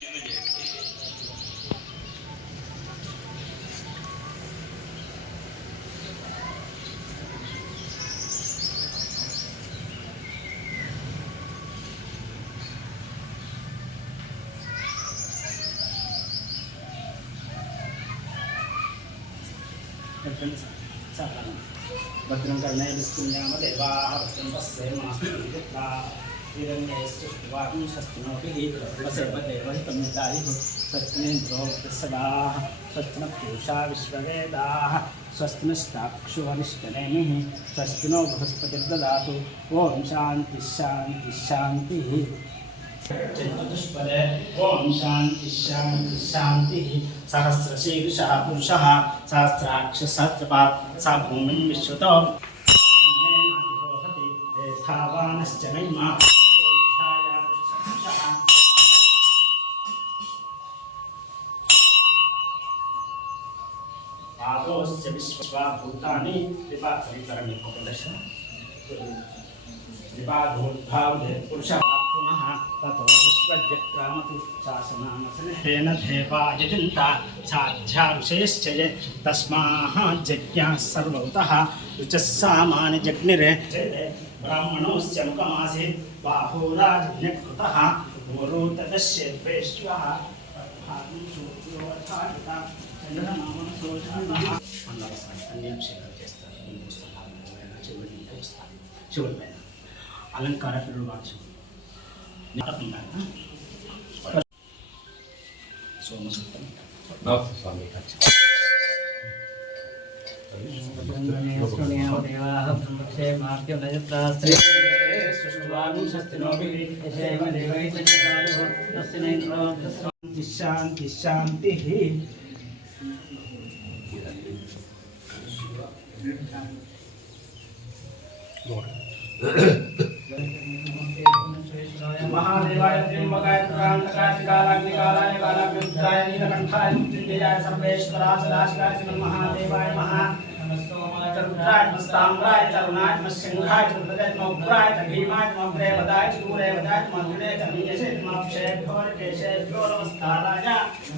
भद्रं कर्णेभिस्त्रियाम देवाः भद्रं पश्येमास्तुभिर्यत्रा हिरण्यैस्तुष्टुवागुं स्वस्तिनोभिः वसेवदेवहितं यदायुः स्वस्तिनेन्द्रो वृत्तसदाः स्वस्तिनपूषा विश्ववेदाः स्वस्तिनष्टाक्षुवनिष्टनेमिः स्वस्तिनो बृहस्पतिर्ददातु ॐ शान्तिः शान्तिः शान्तिः चतुष्पदे ओम शांति शांति शांति सहस्रशीर्षः पुरुषः सहस्राक्ष सहस्रपात् सा भूमिं विश्वतो स्थावानश्च महिमा आदोश्च विश्वभूतानि विपातरिकरणे प्रदर्शन विपादोद्भावे पुरुषः पुनः ततो विश्वजक्रामति शासनामसनेन देवा यजन्ता साध्यारुषेश्च ये तस्माः जज्ञाः सर्वभूतः ऋचः सामानि जग्निरे ब्राह्मणोऽस्य मुखमासीत् बाहुराजज्ञकृतः गुरुतदस्येद्वेश्वः तद्भागं शूद्रोऽर्थायुता चन्द्रनामनसोषणः अन्नवस्त्रं చేస్తారు చివరి పైన అలంకార పిల్లలు వాడు సోమసూత్రం స్వామి శాంతి శాంతి महादेवाय त्र्यंबकाय त्र्यंबकाय कालाग्निकालाय कालाग्निरुद्राय नीलकंठाय मृत्युंजयाय सर्वेश्वराय सदाशिवाय श्री महादेवाय महा नमस्तोमाय रुद्राय नमस्ताम्राय तरुणाय नमस्सिंहाय चतुर्भुजाय नमोग्राय भीमाय नमोग्रेवदाय चतुरेवदाय नमोग्रे चमीयसे नमक्षेभ्यो केशेभ्यो नमस्ताराय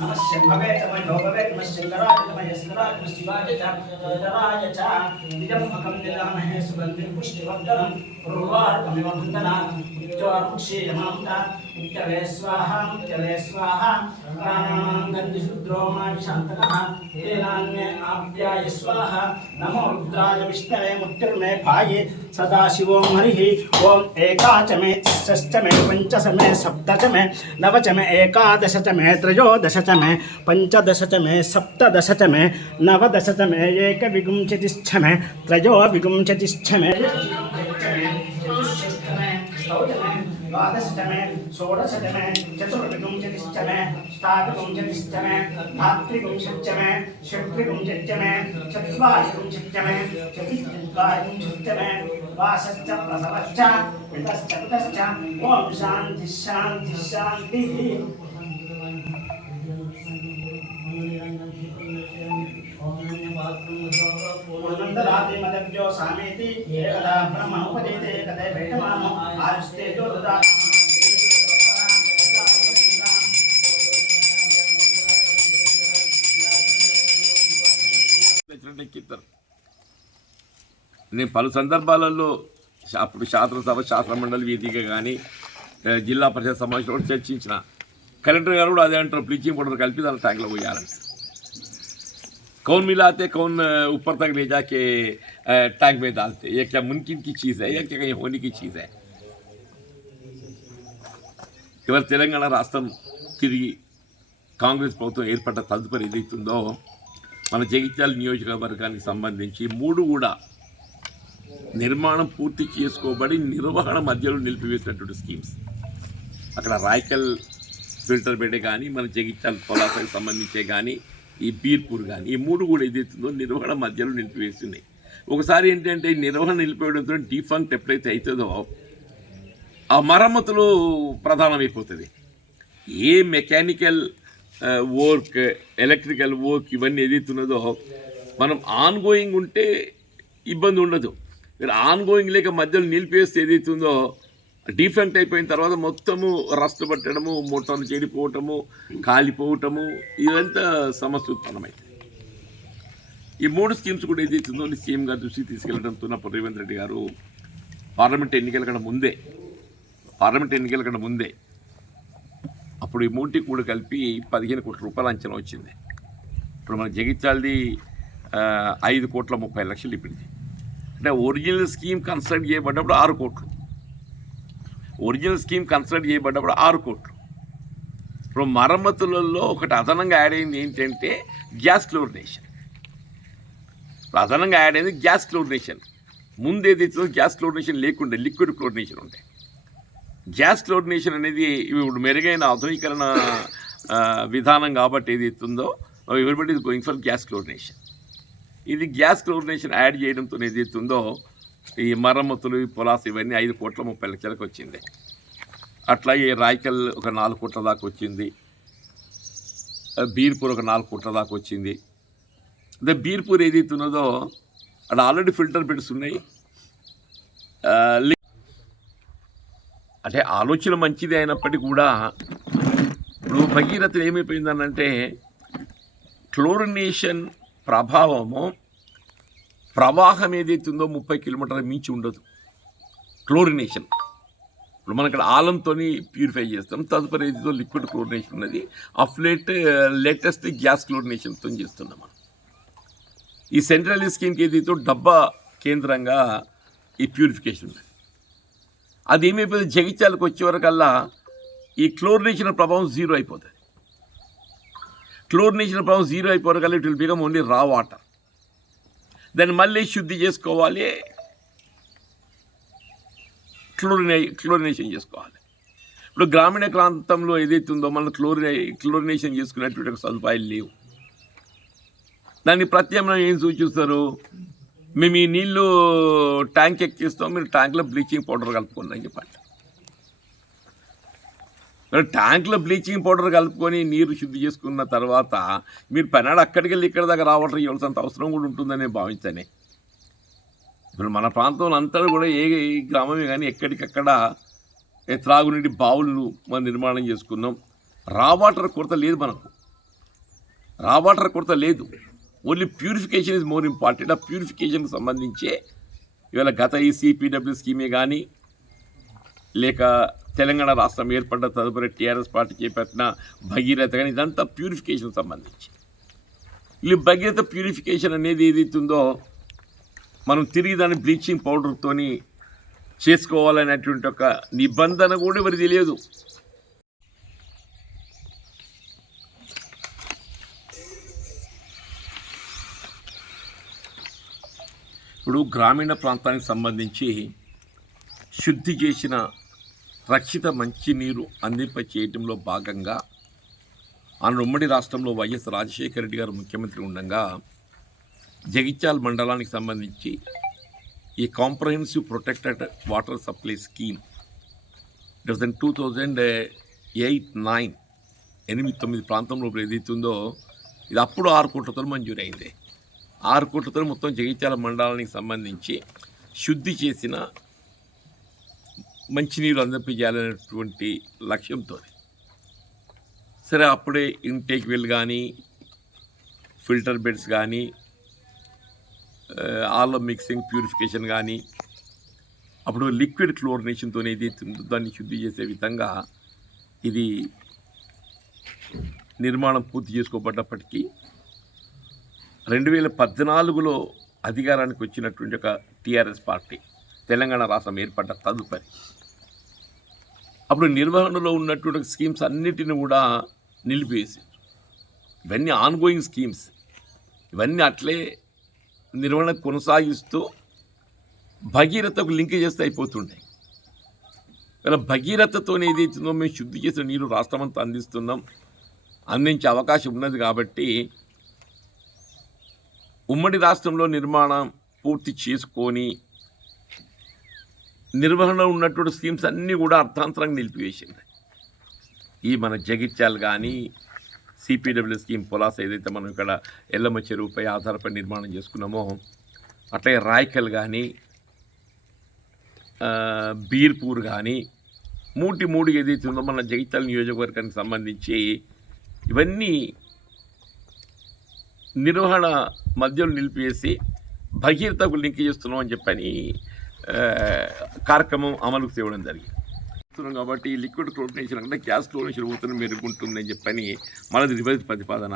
नमस्सिंहवे चमयोभवे नमस्सिंहराय नमयस्कराय नमस्शिवाय च तराय च निजम्भकं निलमहे सुगन्धिं पुष्टिवर्धनं पूर्वार्कमिव बन्धनात् मुक्तोर्मुक्षीयमामुता मुक्तवे स्वाहा गन्धिशुद्रो माविशान्तकः तेनान्ये आप्याय स्वाहा नमो रुद्राय विष्णवे मुक्तिर्मे पाये सदाशिवो हरिः ओम एकाच मे तिस्रश्च मे पंचश मे सप्तच मे नवच मे एकादश च मे त्रयोदश च मे पंचदश च मे सप्तदश च मे नवदश च मे एकविंशतिश्च मे त्रयोविंशतिश्च मे द्वादश मे षोडश मे चतुर्विंशतिश्च मे अष्टाविंशतिश्च मे भातृविंशतिश्च मे षड्विंशतिश्च मे चत्वारिंशतिश्च मे चतुर्विंशतिश्च मे वासश्च प्रसवश्च पितश्च पितश्च ओम शांति शांति शांति पूर्णन्दराते मदभ्यो सामेति एकदा ब्रह्मोपदेते एकदा भेटमानो आस्ते तो ददा నేను పలు సందర్భాలలో అప్పుడు శాసనసభ శాసన మండలి వేదికగా కానీ జిల్లా పరిషత్ సమావేశంలో చర్చించిన కలెక్టర్ గారు కూడా అదే అంటారు బ్లీచింగ్ పౌడర్ కలిపి దాని ట్యాంక్లో పోయాలంట कौन मिलाते कौन ऊपर तक ले जाके टैंक में डालते ये क्या मुमकिन की चीज़ है या क्या कहीं होने की चीज़ है ఇవాళ తెలంగాణ రాష్ట్రం తిరిగి కాంగ్రెస్ ప్రభుత్వం ఏర్పడ్డ తదుపరి ఏదైతుందో మన జగిత్యాల నియోజకవర్గానికి సంబంధించి మూడు కూడా నిర్మాణం పూర్తి చేసుకోబడి నిర్వహణ మధ్యలో నిలిపివేసినటువంటి స్కీమ్స్ అక్కడ రాయకల్ ఫిల్టర్ బెడ్ కానీ మన జగిత్యాల పొలాసకి సంబంధించే కానీ ఈ బీర్పూర్ కానీ ఈ మూడు కూడా ఏదైతుందో నిర్వహణ మధ్యలో నిలిపివేస్తున్నాయి. ఒకసారి ఏంటంటే నిర్వహణ నిలిపివేయడంతో డిఫంక్ట్ ఎప్పుడైతే అవుతుందో ఆ మరమ్మతులు ప్రధానమైపోతుంది. ఏ మెకానికల్ వర్క్ ఎలక్ట్రికల్ వర్క్ ఇవన్నీ ఏదైతున్నదో మనం ఆన్ గోయింగ్ ఉంటే ఇబ్బంది ఉండదు. మీరు ఆన్ గోయింగ్ లేక మధ్యలో నిలిపేస్తే ఏదైతుందో డిఫెక్ట్ అయిపోయిన తర్వాత మొత్తము రస్ట్ పట్టడము, మోటార్లు చెడిపోవటము, కాలిపోవటము, ఇదంతా సమస్య ఉత్పన్నమైంది. ఈ 3 స్కీమ్స్ కూడా ఏదైతుందో సీఎం గారి దృష్టికి తీసుకెళ్లడంతో రేవంత్ రెడ్డి గారు పార్లమెంట్ ఎన్నికల కన్నా ముందే అప్పుడు ఈ 3 కూడా కలిపి 15 కోట్ల రూపాయల అంచనా వచ్చింది. ఇప్పుడు మన జగిత్యాలది 5,30,00,000 ఇప్పింది. అంటే ఒరిజినల్ స్కీమ్ కన్స్ట్రక్ట్ చేయబడ్డప్పుడు 6 కోట్లు, ఇప్పుడు మరమ్మతులలో ఒకటి అదనంగా యాడ్ అయింది ఏంటంటే గ్యాస్ క్లోరినేషన్. ముందు ఏదైతే గ్యాస్ క్లోరినేషన్ లేకుండా లిక్విడ్ క్లోరినేషన్ ఉంటాయి. గ్యాస్ క్లోరినేషన్ అనేది ఇప్పుడు మెరుగైన ఆధునీకరణ విధానం కాబట్టి ఏదైతుందో everybody is going for gas chlorination. ఇది గ్యాస్ క్లోరినేషన్ యాడ్ చేయడంతో ఏదైతుందో ఈ మరమ్మతులు, పొలాస్ ఇవన్నీ 5,30,00,000 వచ్చింది. అట్లాగే రాయకల్ ఒక 4 కోట్ల దాకా వచ్చింది. బీర్పూర్ ఒక 4 కోట్ల దాకా వచ్చింది. అదే బీర్పూర్ ఏదైతే ఉన్నదో అక్కడ ఆల్రెడీ ఫిల్టర్ బెడ్స్ ఉన్నాయి. అంటే ఆలోచన మంచిది అయినప్పటికీ కూడా ఇప్పుడు భగీరథ ఏమైపోయిందనంటే క్లోరినేషన్ ప్రభావము ప్రవాహం ఏదైతుందో 30 కిలోమీటర్ల మించి ఉండదు. క్లోరినేషన్ ఇప్పుడు మనం ఇక్కడ ఆలంతో ప్యూరిఫై చేస్తాం. తదుపరి ఏదైతే లిక్విడ్ క్లోరినేషన్ ఉన్నది లేటెస్ట్ గ్యాస్ క్లోరినేషన్తో చేస్తున్నాం మనం. ఈ సెంట్రల్ స్కీమ్కి ఏదైతే డబ్బా కేంద్రంగా ఈ ప్యూరిఫికేషన్ ఉన్నది. అది ఏమైపోతుంది, జగిత్యాలకు వచ్చేవరకల్లా ఈ క్లోరినేషన్ ప్రభావం జీరో అయిపోతుంది. ఇట్ విల్ బికమ్ ఓన్లీ రా వాటర్. దాన్ని మళ్ళీ శుద్ధి చేసుకోవాలి, క్లోరినేషన్ చేసుకోవాలి. ఇప్పుడు గ్రామీణ ప్రాంతంలో ఏదైతే ఉందో మనం క్లోరినేషన్ చేసుకునేటువంటి సదుపాయాలు లేవు. దాన్ని ప్రత్యామ్నాయం ఏం సూచిస్తారు, మేము ఈ నీళ్ళు ట్యాంక్ ఎక్కిస్తాం, మీరు ట్యాంక్లో బ్లీచింగ్ పౌడర్ కలుపుకోండి అని చెప్పండి. ట్యాంక్లో బ్లీచింగ్ పౌడర్ కలుపుకొని నీరు శుద్ధి చేసుకున్న తర్వాత మీరు పెనాడు అక్కడికి వెళ్ళి ఇక్కడ దాకా రావటం ఇవ్వాల్సినంత అవసరం కూడా ఉంటుందని భావించాను. ఇప్పుడు మన ప్రాంతంలో అంతా కూడా ఏ గ్రామమే కానీ ఎక్కడికక్కడ త్రాగునీటి బావులు మనం నిర్మాణం చేసుకున్నాం. రా వాటర్ కొరత లేదు. Only purification is more important. ఆ ప్యూరిఫికేషన్కి సంబంధించే ఇవాళ గత ఈ సిపిడబ్ల్యూ స్కీమే కానీ లేక తెలంగాణ రాష్ట్రం ఏర్పడ్డ తదుపరి టీఆర్ఎస్ పార్టీ చేపట్టిన భగీరథ కానీ ఇదంతా ప్యూరిఫికేషన్ సంబంధించి. ఈ భగీరథ ప్యూరిఫికేషన్ అనేది ఏదైతుందో మనం తిరిగి దాన్ని బ్లీచింగ్ పౌడర్తో చేసుకోవాలనేటువంటి ఒక నిబంధన కూడా ఎవరికి తెలియదు. ఇప్పుడు గ్రామీణ ప్రాంతానికి సంబంధించి శుద్ధి చేసిన రక్షిత మంచినీరు అందింప చేయడంలో భాగంగా ఆ ఉమ్మడి రాష్ట్రంలో వైఎస్ రాజశేఖర రెడ్డి గారు ముఖ్యమంత్రి ఉండగా జగిత్యాల మండలానికి సంబంధించి ఈ comprehensive protected water supply scheme 2008-9 8-9 ప్రాంతంలో ఏదైతుందో ఇది అప్పుడు 6 కోట్లతో మంజూరైంది. 6 కోట్లతో మొత్తం జగిత్యాల మండలానికి సంబంధించి శుద్ధి చేసిన మంచినీరు అందింపజేయాలనేటువంటి లక్ష్యంతో సరే అప్పుడే ఇంటేక్ వెల్ కానీ ఫిల్టర్ బెడ్స్ కానీ ఆల్లో మిక్సింగ్ ప్యూరిఫికేషన్ కానీ అప్పుడు లిక్విడ్ క్లోరినేషన్తో ఏదైతే దాన్ని శుద్ధి చేసే విధంగా ఇది నిర్మాణం పూర్తి చేసుకోబడ్డప్పటికీ 2014లో అధికారానికి వచ్చినటువంటి ఒక టీఆర్ఎస్ పార్టీ తెలంగాణ రాష్ట్రం ఏర్పడ్డ తదుపరి అప్పుడు నిర్వహణలో ఉన్నటువంటి స్కీమ్స్ అన్నిటిని కూడా నిలిపివేసి ఇవన్నీ ఆన్గోయింగ్ స్కీమ్స్ ఇవన్నీ అట్లే నిర్వహణ కొనసాగిస్తూ భగీరథకు లింక్ చేస్తే అయిపోతుంటాయి. ఇలా భగీరథతో ఏదైతుందో మేము శుద్ధి చేసిన నీరు రాష్ట్రమంతా అందించే అవకాశం ఉన్నది కాబట్టి ఉమ్మడి రాష్ట్రంలో నిర్మాణం పూర్తి చేసుకొని నిర్వహణ ఉన్నటువంటి స్కీమ్స్ అన్నీ కూడా అర్థాంతరంగా నిలిపివేసింది. ఈ మన జగిత్యాల కానీ సిపిడబ్ల్యూ స్కీమ్ పొలాస్ ఏదైతే మనం ఇక్కడ ఎల్లమ్మ చెరువుపై ఆధారపడి నిర్మాణం చేసుకున్నామో అట్లాగే రాయకల్ కానీ బీర్పూర్ కానీ మూడు ఏదైతే ఉందో మన జగిత్యాల నియోజకవర్గానికి సంబంధించి ఇవన్నీ నిర్వహణ మధ్యలో నిలిపివేసి భగీరథకు లింక్ చేస్తున్నాం అని చెప్పని కార్యక్రమం అమలుకు తేవడం జరిగింది. కాబట్టి లిక్విడ్ క్లోరినేషన్ అంటే గ్యాస్ క్లోరినేషన్ పోతున్న మెరుగుంటుందని చెప్పని మనది ప్రతిపాదన.